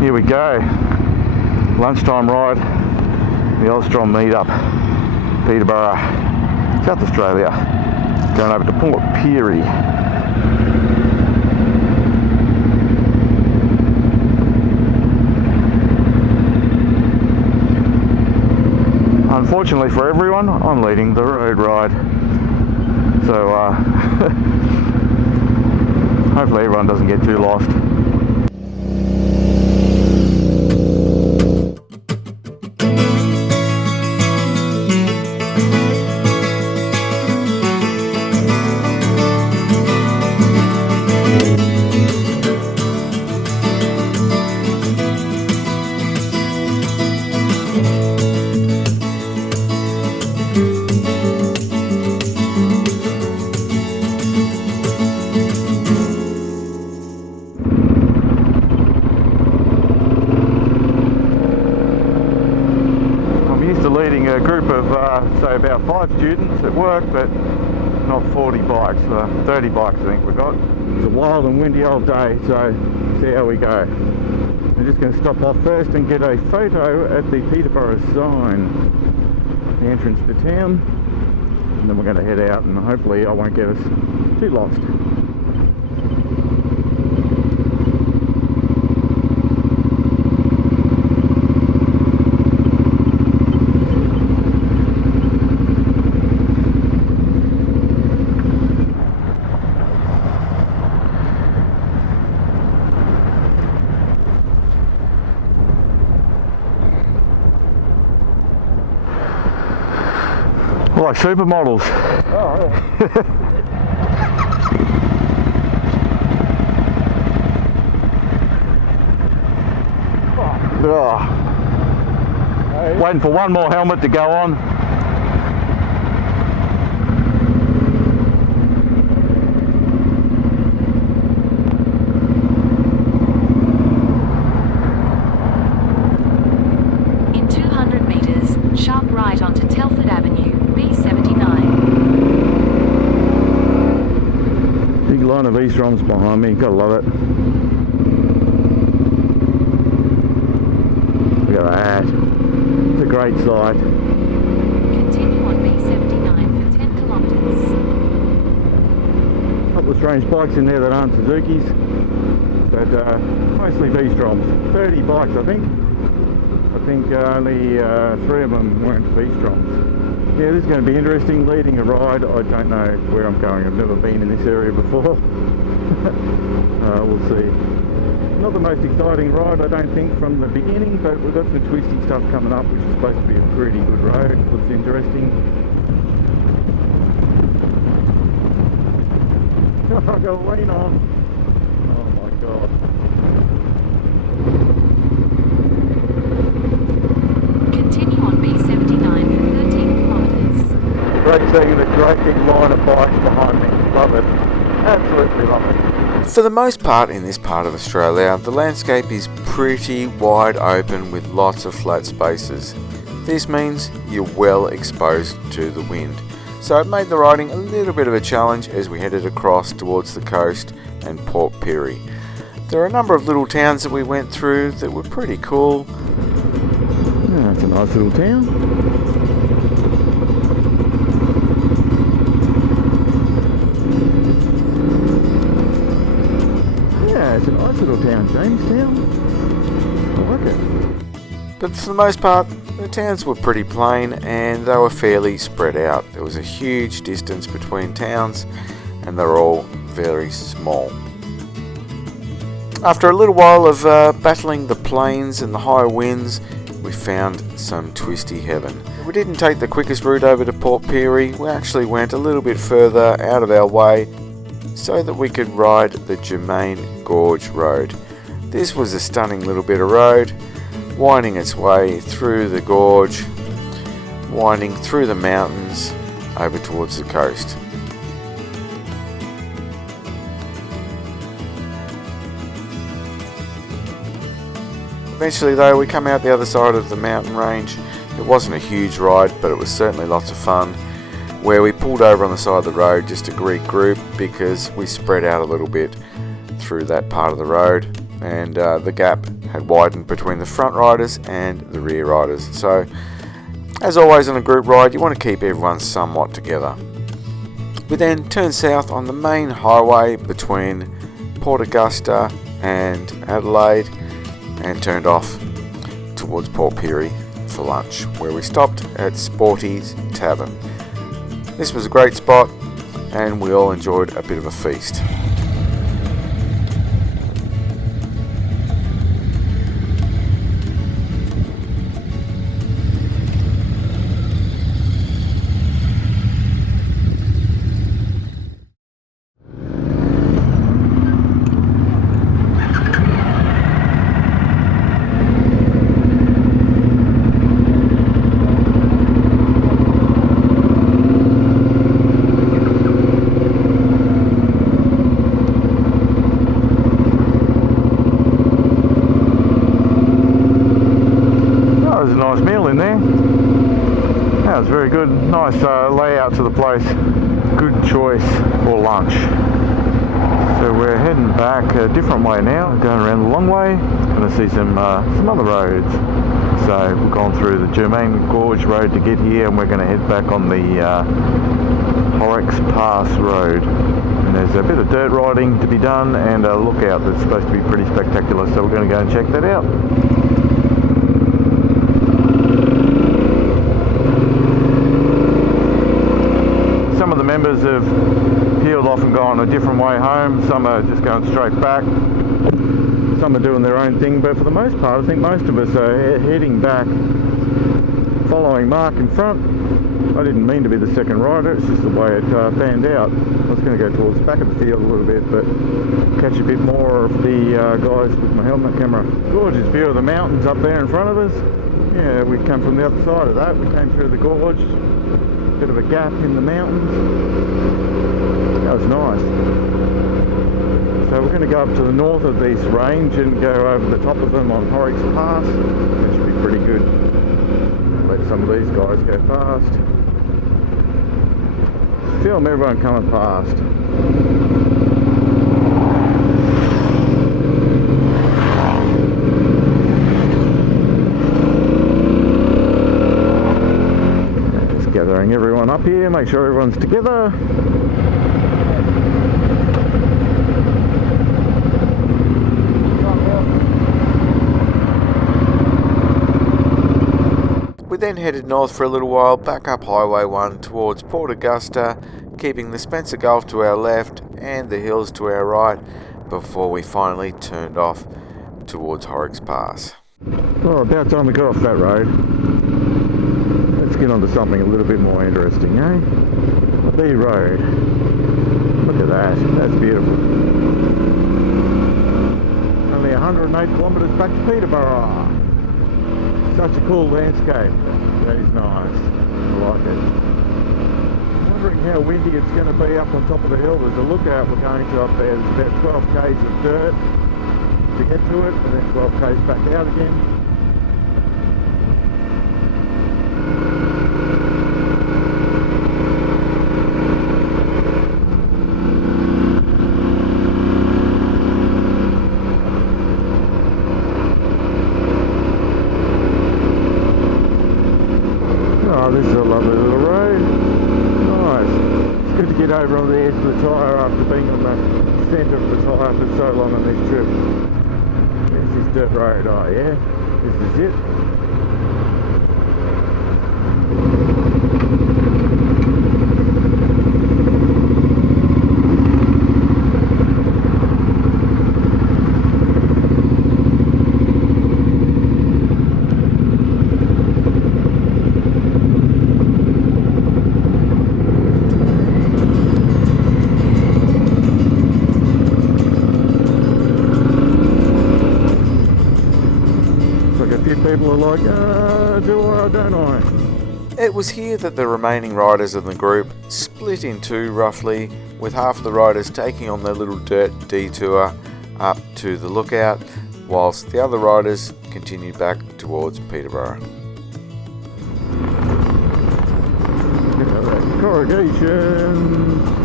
Here we go. Lunchtime ride. The AuStrom meetup. Peterborough, South Australia. Going over to Port Pirie. Unfortunately for everyone, I'm leading the road ride. So hopefully everyone doesn't get too lost. Leading a group of say about 5 students at work, but not 40 bikes, 30 bikes I think we got. It's a wild and windy old day, so see how we go. I'm just going to stop off first and get a photo at the Peterborough sign, the entrance to town, and then we're going to head out and hopefully I won't get us too lost. Like supermodels. Oh, yeah. Oh. Waiting for one more helmet to go on. In 200 meters, sharp right onto Telford Avenue. Big line of V-Stroms behind me, gotta love it. Look at that. It's a great sight. Continue on B79 for 10 kilometers. A couple of strange bikes in there that aren't Suzuki's, but mostly V-Stroms. 30 bikes I think. I think only 3 of them weren't V-Stroms. Yeah, this is going to be interesting, leading a ride. I don't know where I'm going. I've never been in this area before. We'll see. Not the most exciting ride, I don't think, from the beginning, but we've got some twisty stuff coming up, which is supposed to be a pretty good road. Looks interesting. I've got a lean on. Oh my god. Continue on B79 for 13 kilometers. Great seeing the great big line of bikes behind me. Love it. Absolutely love it. For the most part in this part of Australia, the landscape is pretty wide open with lots of flat spaces. This means you're well exposed to the wind. So it made the riding a little bit of a challenge as we headed across towards the coast and Port Pirie. There are a number of little towns that we went through that were pretty cool. Yeah, that's a nice little town. It's a nice little town, Jamestown. I like it. But for the most part, the towns were pretty plain and they were fairly spread out. There was a huge distance between towns and they were all very small. After a little while of battling the plains and the high winds, we found some twisty heaven. We didn't take the quickest route over to Port Pirie. We actually went a little bit further out of our way so that we could ride the Germain Gorge Road. This was a stunning little bit of road, winding its way through the gorge, winding through the mountains over towards the coast. Eventually though, we come out the other side of the mountain range. It wasn't a huge ride, but it was certainly lots of fun, where we pulled over on the side of the road just to regroup because we spread out a little bit through that part of the road, and the gap had widened between the front riders and the rear riders. So, as always on a group ride, you want to keep everyone somewhat together. We then turned south on the main highway between Port Augusta and Adelaide and turned off towards Port Pirie for lunch, where we stopped at Sporty's Tavern. This was a great spot and we all enjoyed a bit of a feast. Nice meal in there. That was very good. Nice layout to the place. Good choice for lunch. So we're heading back a different way now. Going around the long way. Going to see some other roads. So we've gone through the Germain Gorge Road to get here, and we're going to head back on the Horrocks Pass Road. And there's a bit of dirt riding to be done and a lookout that's supposed to be pretty spectacular. So we're going to go and check that out. Some of the members have peeled off and gone a different way home. Some are just going straight back. Some are doing their own thing, but for the most part I think most of us are heading back, following Mark in front. I didn't mean to be the second rider, it's just the way it panned out. I was going to go towards the back of the field a little bit, but catch a bit more of the guys with my helmet camera. Gorgeous view of the mountains up there in front of us. Yeah, we come from the other side of that. We came through the gorge. Bit of a gap in the mountains. That was nice. So we're going to go up to the north of this range and go over the top of them on Horrocks Pass. That should be pretty good. Let some of these guys go past. Film everyone coming past. Gathering everyone up here, make sure everyone's together. We then headed north for a little while, back up Highway 1 towards Port Augusta, keeping the Spencer Gulf to our left and the hills to our right, before we finally turned off towards Horrocks Pass. Well, about time we got off that road. Let's get on to something a little bit more interesting, eh? The road. Look at that. That's beautiful. Only 108 kilometres back to Peterborough. Such a cool landscape. That is nice. I like it. I'm wondering how windy it's going to be up on top of the hill. There's a lookout we're going to up there. There's about 12 k's of dirt to get to it, and then 12 k's back out again. This is a lovely little road. Nice. It's good to get over on the edge of the tyre after being on the centre of the tyre for so long on this trip. There's this dirt road. Oh yeah, this is it. People are like, do I or don't I? It was here that the remaining riders in the group split in two roughly, with half of the riders taking on their little dirt detour up to the lookout, whilst the other riders continued back towards Peterborough. Corrugation.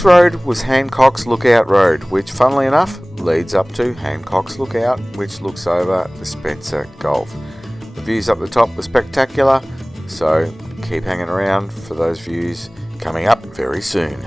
This road was Hancock's Lookout Road, which funnily enough leads up to Hancock's Lookout, which looks over the Spencer Gulf. The views up the top were spectacular, so keep hanging around for those views coming up very soon.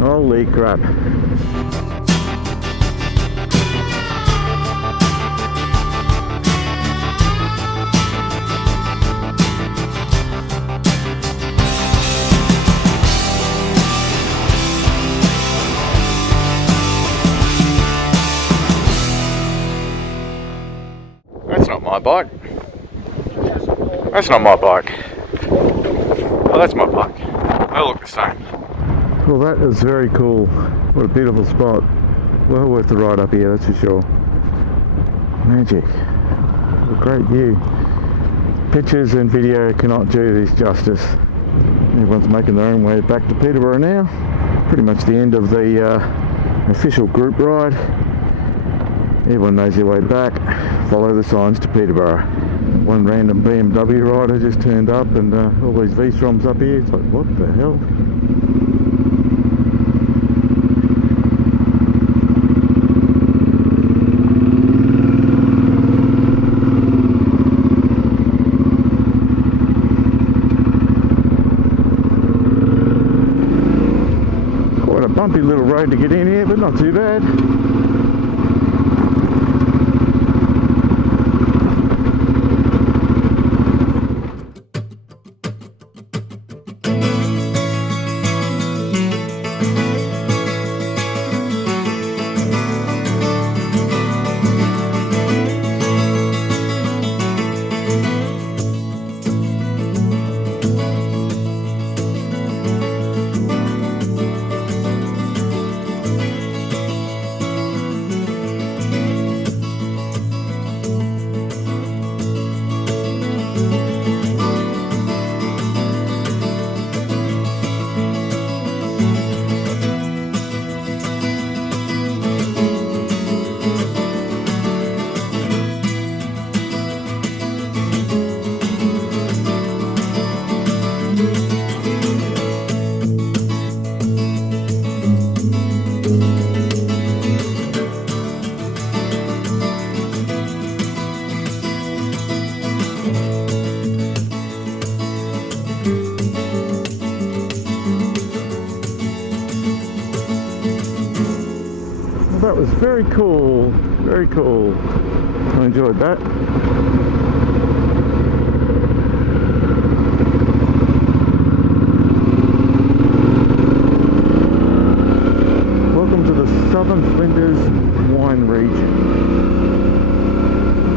Holy crap. That's not my bike. That's not my bike. Oh, that's my bike. They look the same. Well, that is very cool. What a beautiful spot. Well worth the ride up here, that's for sure. Magic. What a great view. Pictures and video cannot do this justice. Everyone's making their own way back to Peterborough now. Pretty much the end of the official group ride. Everyone knows their way back. Follow the signs to Peterborough. One random BMW rider just turned up and all these V-Stroms up here. It's like, what the hell? Quite a bumpy little road to get in here, but not too bad. That was very cool, very cool. I enjoyed that. Welcome to the Southern Flinders wine region.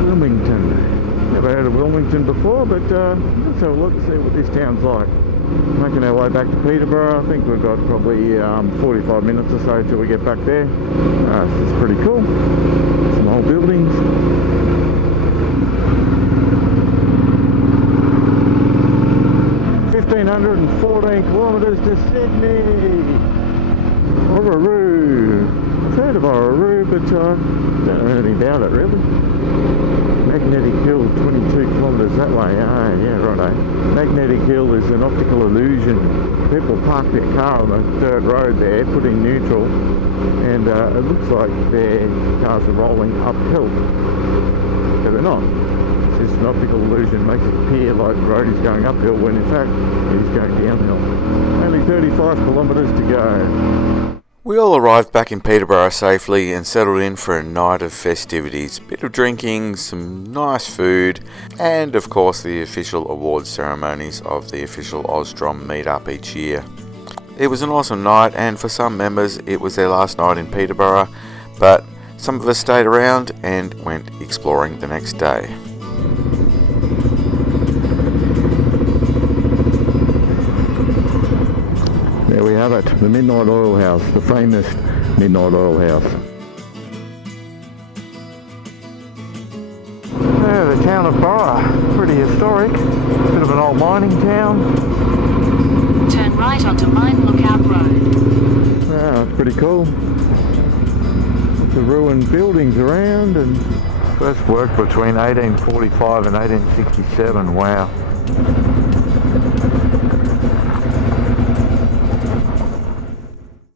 Wilmington. Never heard of Wilmington before, but let's have a look and see what this town's like. Making our way back to Peterborough. I think we've got probably 45 minutes or so till we get back there. This is pretty cool. Some old buildings. (1,514 kilometres to Sydney. Orroroo. I've heard of Orroroo, but don't know anything about it really. Magnetic Hill, 22 kilometres that way. Ah, yeah, righto. Magnetic Hill is an optical illusion. People park their car on the dirt road there, put in neutral, and it looks like their cars are rolling uphill. But they're not. It's just an optical illusion, makes it appear like the road is going uphill when in fact it is going downhill. Only 35 kilometres to go. We all arrived back in Peterborough safely and settled in for a night of festivities, bit of drinking, some nice food, and of course the official awards ceremonies of the official AuStrom meetup each year. It was an awesome night, and for some members it was their last night in Peterborough, but some of us stayed around and went exploring the next day. There we have it, the Midnight Oil House, the famous Midnight Oil House. Yeah, the town of Borough, pretty historic, bit of an old mining town. Turn right onto Mine Lookout Road. Wow, it's pretty cool. Lots of ruined buildings around, and first worked between 1845 and 1867, wow.